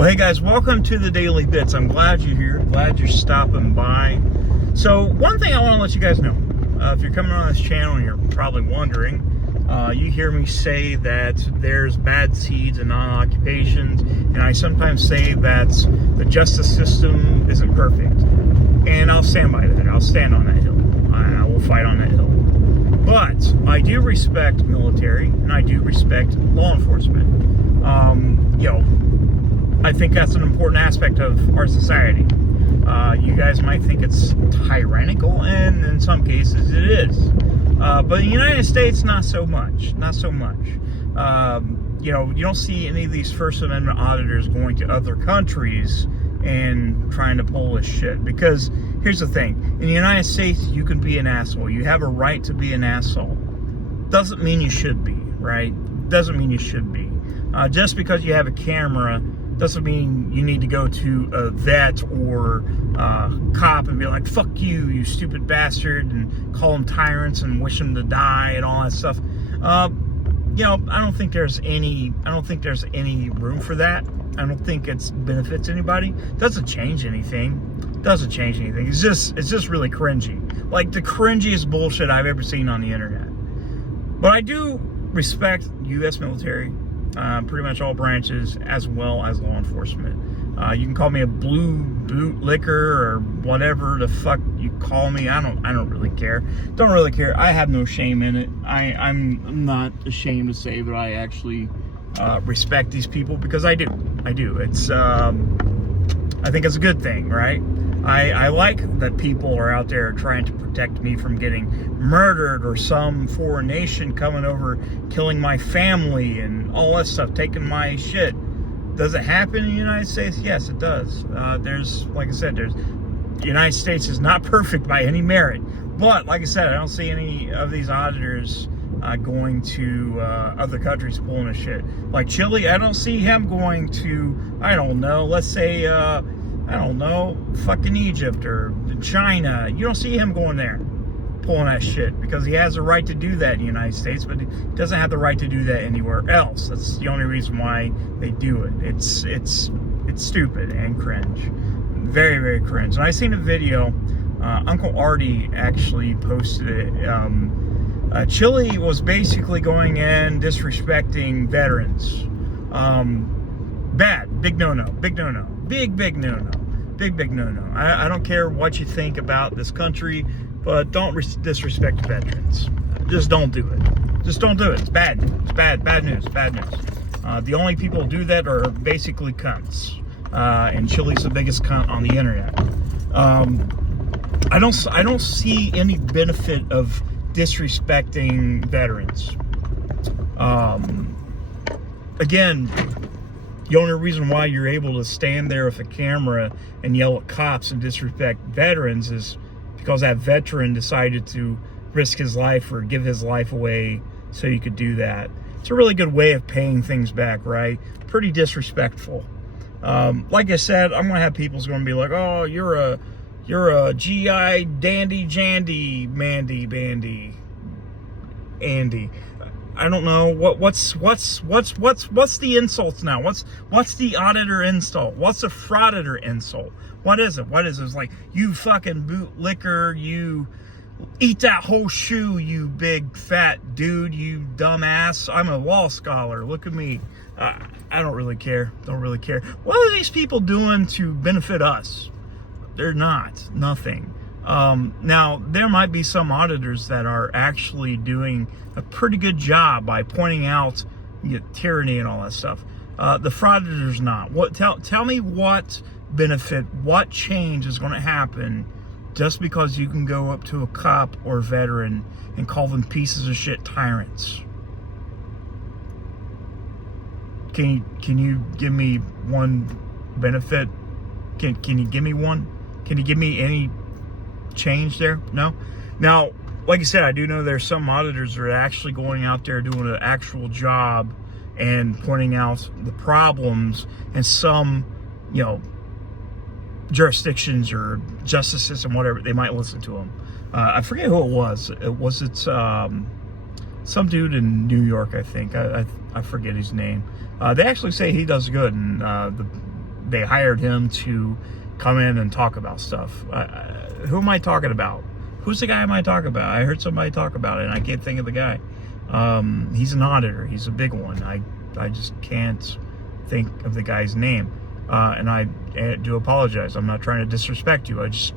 Well, hey guys, welcome to the Daily Bits. I'm glad you're here, glad you're stopping by. So one thing I want to let you guys know, if you're coming on this channel and you're probably wondering, you hear me say that there's bad seeds and non-occupations, and I sometimes say that the justice system isn't perfect. And I'll stand by that. I'll stand on that hill. I will fight on that hill. But I do respect military, and I do respect law enforcement. I think that's an important aspect of our society. You guys might think it's tyrannical, and in some cases it is. But in the United States, not so much. Not so much. You don't see any of these First Amendment auditors going to other countries and trying to pull this shit. Because here's the thing. In the United States, you can be an asshole. You have a right to be an asshole. Doesn't mean you should be, right? Doesn't mean you should be. Just because you have a camera doesn't mean you need to go to a vet or a cop and be like, fuck you, you stupid bastard, and call them tyrants and wish them to die and all that stuff. I don't think there's any room for that. I don't think it benefits anybody. Doesn't change anything. It's just really cringy. Like the cringiest bullshit I've ever seen on the internet. But I do respect U.S. military, pretty much all branches, as well as law enforcement. You can call me a blue bootlicker or whatever the fuck you call me. I don't really care. Don't really care. I have no shame in it. I'm not ashamed to say that I actually respect these people, because I do. It's I think it's a good thing, right? I like that people are out there trying to protect me from getting murdered, or some foreign nation coming over, killing my family and all that stuff, taking my shit. Does it happen in the United States? Yes, it does. Like I said, the United States is not perfect by any merit. But like I said, I don't see any of these auditors going to other countries pulling a shit. Like Chile, I don't see him going to, I don't know, let's say, fucking Egypt or China. You don't see him going there pulling that shit, because he has a right to do that in the United States, but he doesn't have the right to do that anywhere else. That's the only reason why they do it. It's stupid and cringe. Very, very cringe. And I seen a video, Uncle Artie actually posted it. Chile was basically going in disrespecting veterans. Bad. Big no-no. Big no-no. Big no-no. Big no-no. I don't care what you think about this country, but don't disrespect veterans. Just don't do it. Just don't do it. It's bad. It's bad. Bad news. Bad news. The only people who do that are basically cunts. And Chile's the biggest cunt on the internet. I don't see any benefit of disrespecting veterans. Again, the only reason why you're able to stand there with a camera and yell at cops and disrespect veterans is because that veteran decided to risk his life or give his life away so you could do that. It's a really good way of paying things back, right? Pretty disrespectful. Like I said, I'm gonna have people's gonna be like, "Oh, you're a GI dandy jandy mandy bandy Andy." I don't know what's the insults now? What's the auditor insult? What's a frauditor insult? What is it? It's like, you fucking bootlicker, you eat that whole shoe, you big fat dude, you dumbass. I'm a law scholar. Look at me. I don't really care. Don't really care. What are these people doing to benefit us? They're not. Nothing. Now, there might be some auditors that are actually doing a pretty good job by pointing out tyranny and all that stuff. The frauditors not. Tell me what benefit, what change is going to happen just because you can go up to a cop or a veteran and call them pieces of shit tyrants. Can you give me one benefit? Can you give me one? Can you give me any change there? No? Now, like I said, I do know there's some auditors that are actually going out there doing an actual job and pointing out the problems, and some, jurisdictions or justice system, whatever, they might listen to them. I forget who it was. Was it some dude in New York, I think. I forget his name. They actually say he does good, and they hired him to come in and talk about stuff. Who am I talking about? Who's the guy am I talking about? I heard somebody talk about it, and I can't think of the guy. He's an auditor. He's a big one. I just can't think of the guy's name. And I do apologize. I'm not trying to disrespect you. I just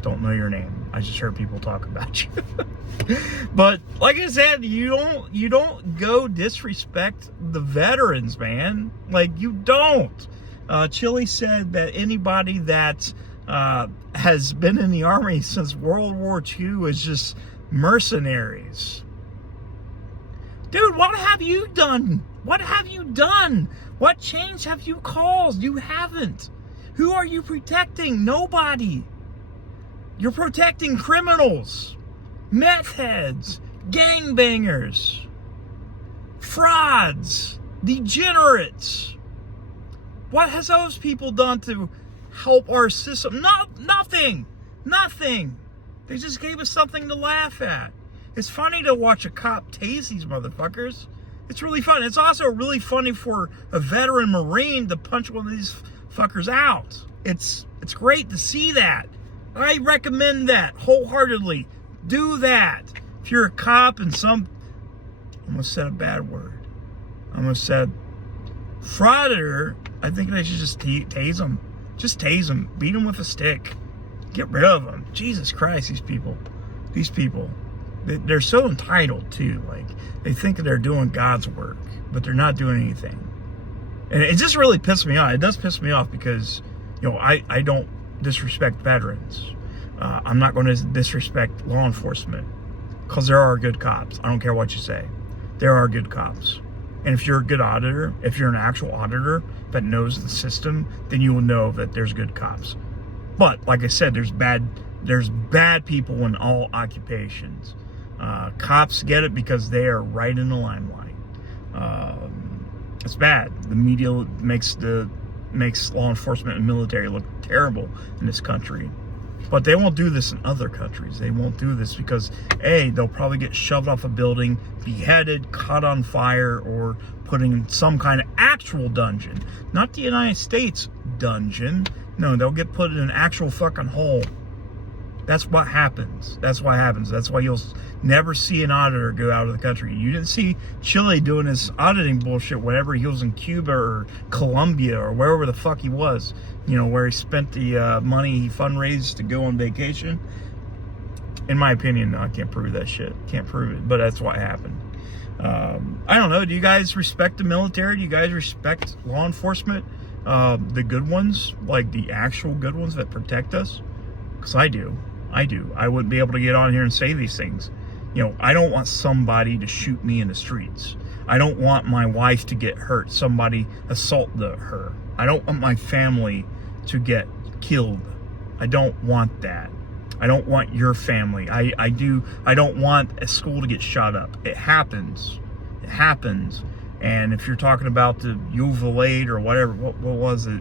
don't know your name. I just heard people talk about you. But like I said, you don't go disrespect the veterans, man. Like, you don't. Chile said that anybody that has been in the army since World War II is just mercenaries. Dude, what have you done? What have you done? What change have you caused? You haven't. Who are you protecting? Nobody. You're protecting criminals, meth heads, gangbangers, frauds, degenerates. What has those people done to help our system? Nothing. Nothing. They just gave us something to laugh at. It's funny to watch a cop tase these motherfuckers. It's really fun. It's also really funny for a veteran Marine to punch one of these fuckers out. It's great to see that. I recommend that wholeheartedly. Do that. If you're a cop and I almost said a bad word. I almost said frauditor. I think they should just tase them. Just tase them. Beat them with a stick. Get rid of them. Jesus Christ, these people. They're so entitled too. Like, they think that they're doing God's work, but they're not doing anything. And it just really pissed me off. It does piss me off because, I don't disrespect veterans. I'm not going to disrespect law enforcement because there are good cops. I don't care what you say. There are good cops. And if you're a good auditor, if you're an actual auditor that knows the system, then you will know that there's good cops. But like I said, there's bad people in all occupations. Cops get it because they are right in the limelight. It's bad. The media makes law enforcement and military look terrible in this country. But they won't do this in other countries. They won't do this because, A, they'll probably get shoved off a building, beheaded, caught on fire, or put in some kind of actual dungeon. Not the United States dungeon. No, they'll get put in an actual fucking hole. That's what happens. That's why you'll never see an auditor go out of the country. You didn't see Chile doing his auditing bullshit whenever he was in Cuba or Colombia or wherever the fuck he was. Where he spent the money he fundraised to go on vacation. In my opinion, no, I can't prove that shit. Can't prove it, but that's what happened. I don't know. Do you guys respect the military? Do you guys respect law enforcement? The good ones, like the actual good ones that protect us? Because I do. I wouldn't be able to get on here and say these things. I don't want somebody to shoot me in the streets. I don't want my wife to get hurt. Somebody assault her. I don't want my family to get killed. I don't want that. I don't want your family. I don't want a school to get shot up. It happens. And if you're talking about the Uvalde or whatever, what was it,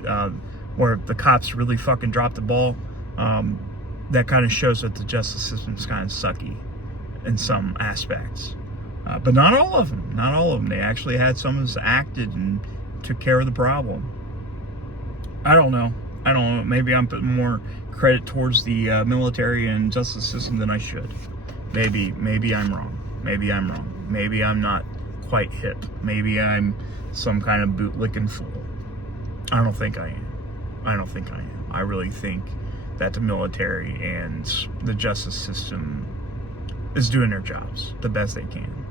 where the cops really fucking dropped the ball, that kind of shows that the justice system's kind of sucky in some aspects. But not all of them. They actually had someone who's acted and took care of the problem. I don't know. Maybe I'm putting more credit towards the military and justice system than I should. Maybe I'm wrong. Maybe I'm not quite hip. Maybe I'm some kind of bootlicking fool. I don't think I am. I really think that the military and the justice system is doing their jobs the best they can.